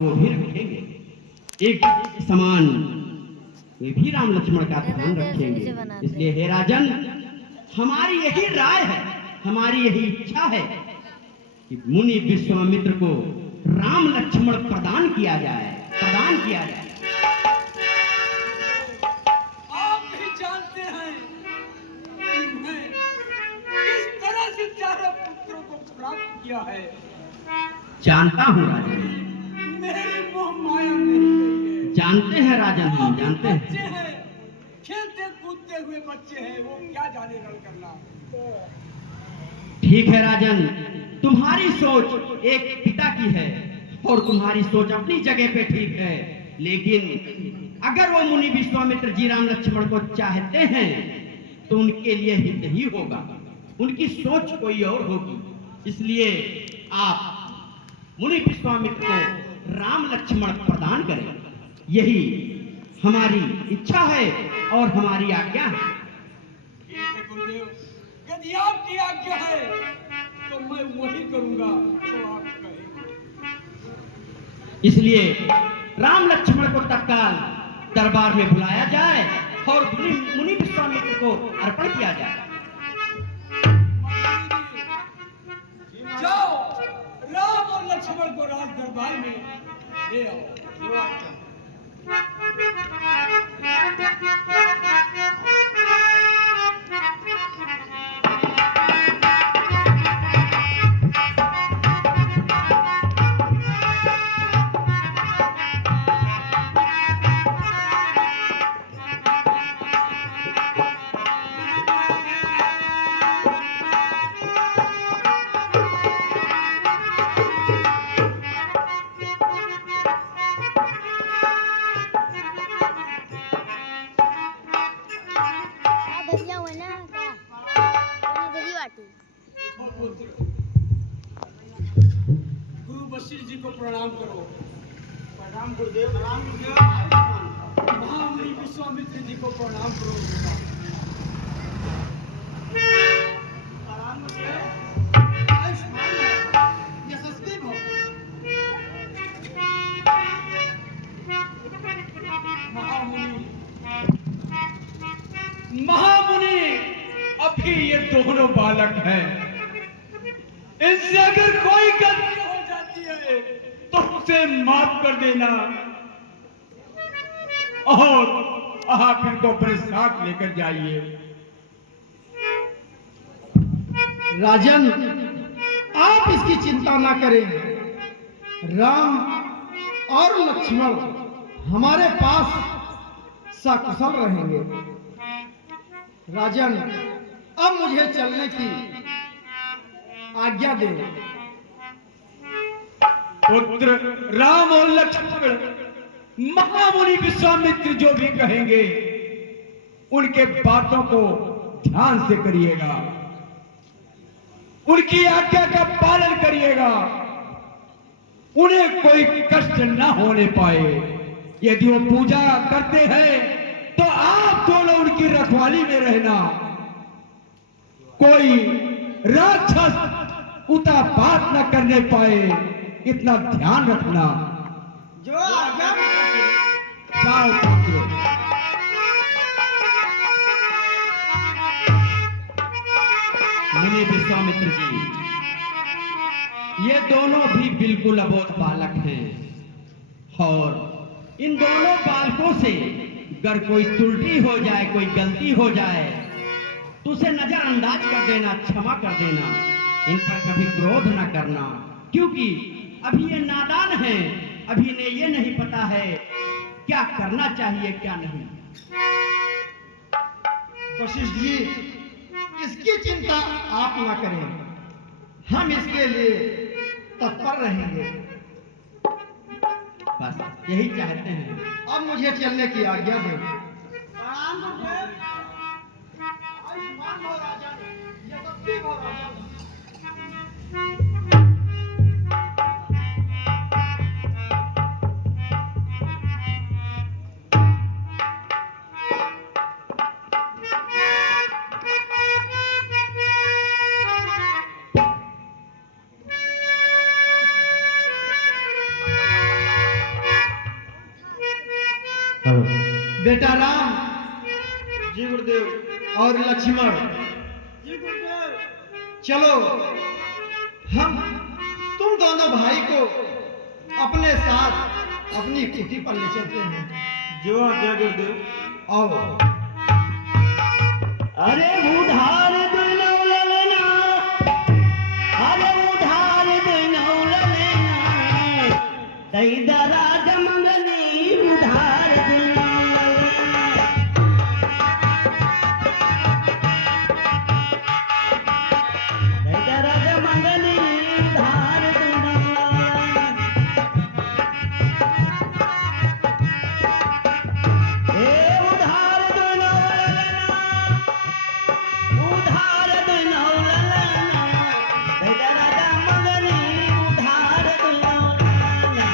वो भी रखेंगे, एक समान वे भी राम लक्ष्मण का ध्यान रखेंगे। इसलिए हे राजन, हमारी यही राय है, हमारी यही इच्छा है कि मुनि विश्वामित्र को राम लक्ष्मण प्रदान किया जाए, प्रदान किया जाए। आप भी जानते हैं कि मैं किस तरह से चारों पुत्रों को प्राप्त किया है। जानता हूँ राजन, मेरी मोह माया नहीं गई है। जानते हैं राजन, हम जानते हैं। बच्चे हैं, खेलते कूदते हुए बच्चे हैं, वो क्या जाने रण करना। ठीक है राजन, तुम्हारी सोच एक पिता की है और तुम्हारी सोच अपनी जगह पे ठीक है, लेकिन अगर वो मुनि विश्वामित्र जी राम लक्ष्मण को चाहते हैं तो उनके लिए हित ही होगा, उनकी सोच कोई और होगी। इसलिए आप मुनि विश्वामित्र को राम लक्ष्मण प्रदान करें, यही हमारी इच्छा है और हमारी आज्ञा है। ठीक है गुरुदेव, यदि आपकी आज्ञा है तो मैं वही करूंगा जो आप कहें। इसलिए राम लक्ष्मण को तत्काल दरबार में बुलाया जाए और मुनि विश्वामित्र को अर्पण किया जाए। जाओ, राम और लक्ष्मण को राज दरबार में ले आओ। गुरु वशिष्ठ जी को प्रणाम करो। प्रणाम गुरुदेव, प्रणाम गुरुदेव। महामुनि विश्वामित्र जी को प्रणाम करो। प्रणाम गुरुदेव। आयुष्मान यशस्वी भव। महामुनि, अभी ये दोनों बालक हैं, इनसे अगर कोई गलती हो जाती है तो उसे माफ कर देना और आप इनको अपने साथ लेकर जाइए। राजन, आप इसकी चिंता ना करें। राम और लक्ष्मण हमारे पास सकुशल रहेंगे। राजन, अब मुझे चलने की आज्ञा दें। पुत्र राम और लक्ष्मण, महामुनि विश्वामित्र जो भी कहेंगे उनके बातों को ध्यान से करिएगा, उनकी आज्ञा का पालन करिएगा, उन्हें कोई कष्ट न होने पाए। यदि वो पूजा करते हैं तो आप दोनों उनकी रखवाली में रहना, कोई राक्षस उतापात न करने पाए, इतना ध्यान रखना। जो आज्ञा जाओ पुत्र। मुनि विश्वामित्र जी, ये दोनों भी बिल्कुल अबोध बालक हैं और इन दोनों बालकों से अगर कोई त्रुटि हो जाए, कोई गलती हो जाए तो उसे नजरअंदाज कर देना, क्षमा कर देना, इन पर कभी क्रोध ना करना, क्योंकि अभी ये नादान हैं, अभी इन्हें ये नहीं पता है क्या करना चाहिए क्या नहीं। वशिष्ठ जी, इसकी चिंता आप ना करें, हम इसके लिए तत्पर रहेंगे। बस यही चाहते हैं। अब मुझे चलने की आज्ञा दें। चलो। बेटा राम जी गुरुदेव। और लक्ष्मण, जी गुरुदेव। चलो हम तुम दोनों भाई को अपने साथ अपनी कुटी पर ले चलते हैं। जो आज्ञा गुरुदेव। आओ। अरे उधार दुनो ललना, अरे उधार दुनो ललना, दई दराज मंगनी उधार दुनो ललना। दई दराज मंगनी उधार दुनो ललना। हे उधार दुनो ललना, उधार दुनो ललना, दई दराज मंगनी उधार दुनो ललना।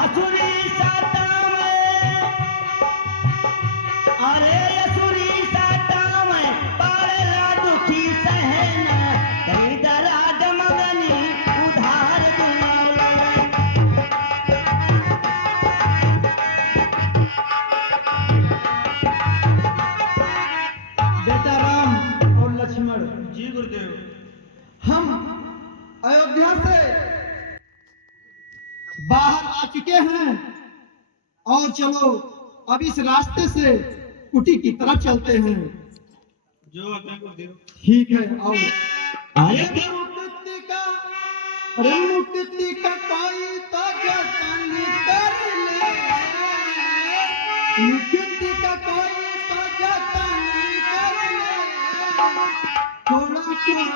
असुरी साता में, अरे असुरी साता में पाड़ला दुखी सहना, दई दराज मंगनी उधार दुनो ललना। बेटा राम और लक्ष्मण, जी गुरुदेव। हम अयोध्या से बाहर आ चुके हैं और चलो अब इस रास्ते से कुटी की तरफ चलते हैं। जो आज्ञा गुरुदेव। ठीक है, आओ। अरे मुक्ति का, अरे मुक्ति का कोई तो जतन कर ले, मुक्ति का कोई तो जतन कर ले, थोड़ा थोड़ा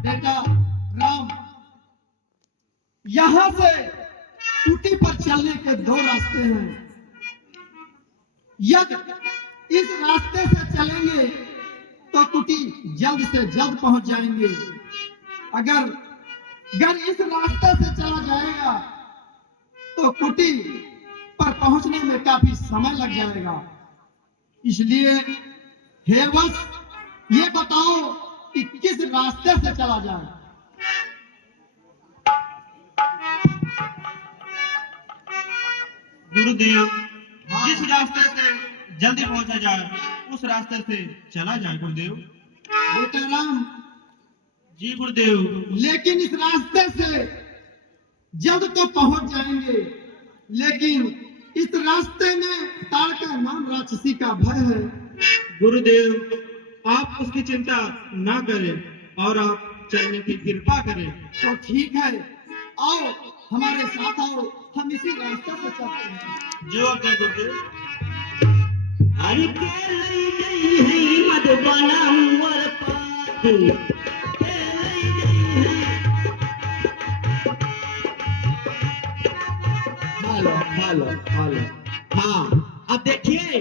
बेटा राम, यहाँ से कुटी पर चलने के दो रास्ते हैं। यदि इस रास्ते से चलेंगे तो कुटी जल्द से जल्द पहुंच जाएंगे। अगर इस रास्ते से चला जाएगा तो कुटी पर पहुंचने में काफी समय लग जाएगा। इसलिए हे वत्स, ये बताओ कि किस रास्ते से चला जाए। गुरुदेव, जिस रास्ते से जल्दी पहुंचा जाए उस रास्ते से चला जाए गुरुदेव। बेटा राम, जी गुरुदेव। लेकिन इस रास्ते से जल्द तो पहुंच जाएंगे, लेकिन इस रास्ते में ताड़का नाम राक्षसी का भय है। गुरुदेव, आप उसकी चिंता ना करें और आप चलने की कृपा करें। तो ठीक है, आओ हमारे साथ आओ, हम इसी रास्ते से चलते हैं। जो आज्ञा गुरुदेव। हरि के लई गई है मधुबना मुअर पाती, के लई गई है। Hello hello hello. हाँ, अब देखिए,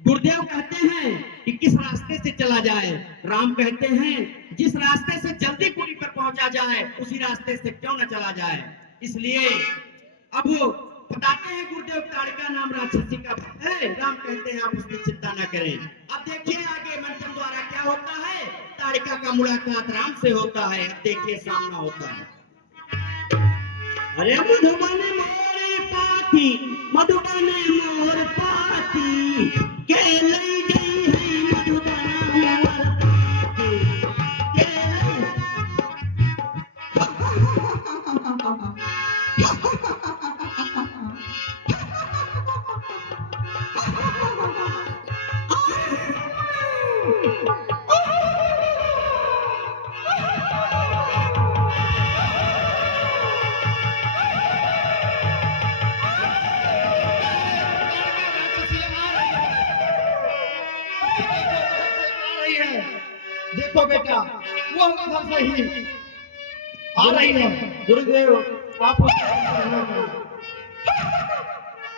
गुरुदेव कहते हैं कि किस रास्ते से चला जाए। राम कहते हैं जिस रास्ते से जल्दी कुटी पर पहुंचा जाए उसी रास्ते से क्यों न चला जाए। इसलिए अब बताते हैं गुरुदेव ताड़का नाम राक्षसी का है। राम कहते हैं आप उसकी चिंता न करें। अब देखिए आगे मंथन द्वारा क्या होता है। ताड़का का मुलाकात राम से होता है। अब देखिए सामना होता है। अरे मधुबन मोर पाती, मधुबन मोर पाती, के लई गई है मधुबन मोर पाती, के लई देखो बेटा, वो उधर से ही आ रही है। गुरुदेव, आप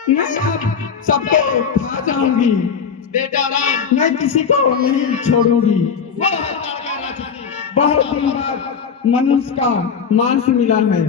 मैं अब सबको खा जाऊंगी, बेटा राम, मैं किसी को नहीं छोड़ूंगी। वो है ताड़का राक्षसी। बहुत दिन बाद मनुष्य का मांस मिला है।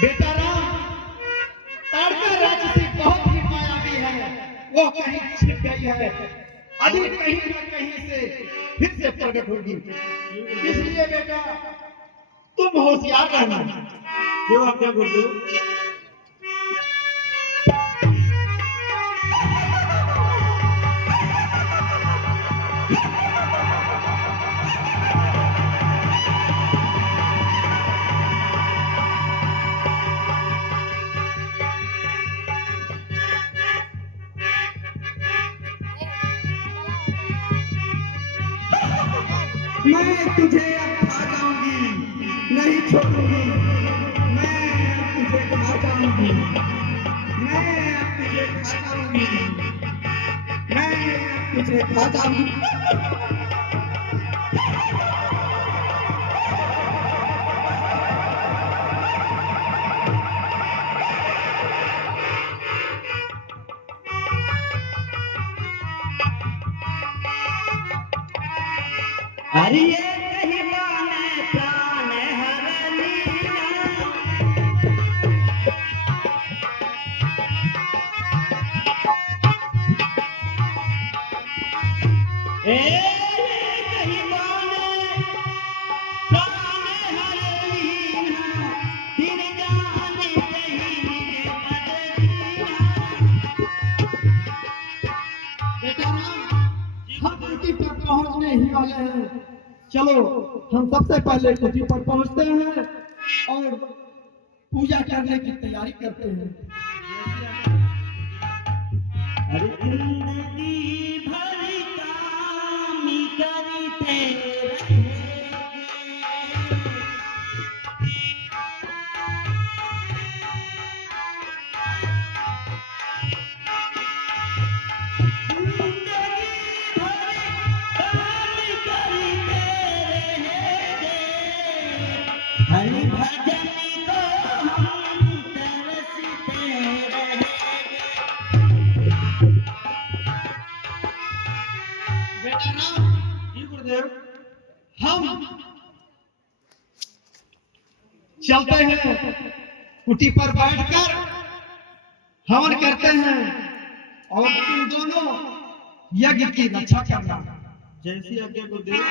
बेटा राम, ताड़का राक्षसी बहुत ही मायावी है। वो कहीं छिप गई है, अभी कहीं न कहीं से फिर से प्रकट होगी। इसलिए बेटा तुम होशियार रहना। जो आज्ञा गुरुदेव। मैं तुझे अब खा जाऊंगी, नहीं छोड़ूंगी। मैं अब तुझे खा जाऊंगी, मैं अब तुझे खा जाऊंगी, मैं अब तुझे खा जाऊंगी। अरे ये कहीं माने प्राण हर लीला, कहीं माने प्राण हर लीला, दिन जाने कहीं बदलीना। बेटा राम, हम कुटी पर पहुंचने ही वाले हैं। चलो हम सबसे पहले कुटी पर पहुंचते हैं और पूजा करने की तैयारी करते हैं। अरे जिंदगी भर काम करते रहेंगे, हरि भजन को हम तरसते रहेंगे। बेटा राम, जी गुरुदेव। हम चलते हैं, कुटी पर बैठकर हवन करते हैं और तुम दोनों यज्ञ की रक्षा करना। जैसी आज्ञा गुरुदेव।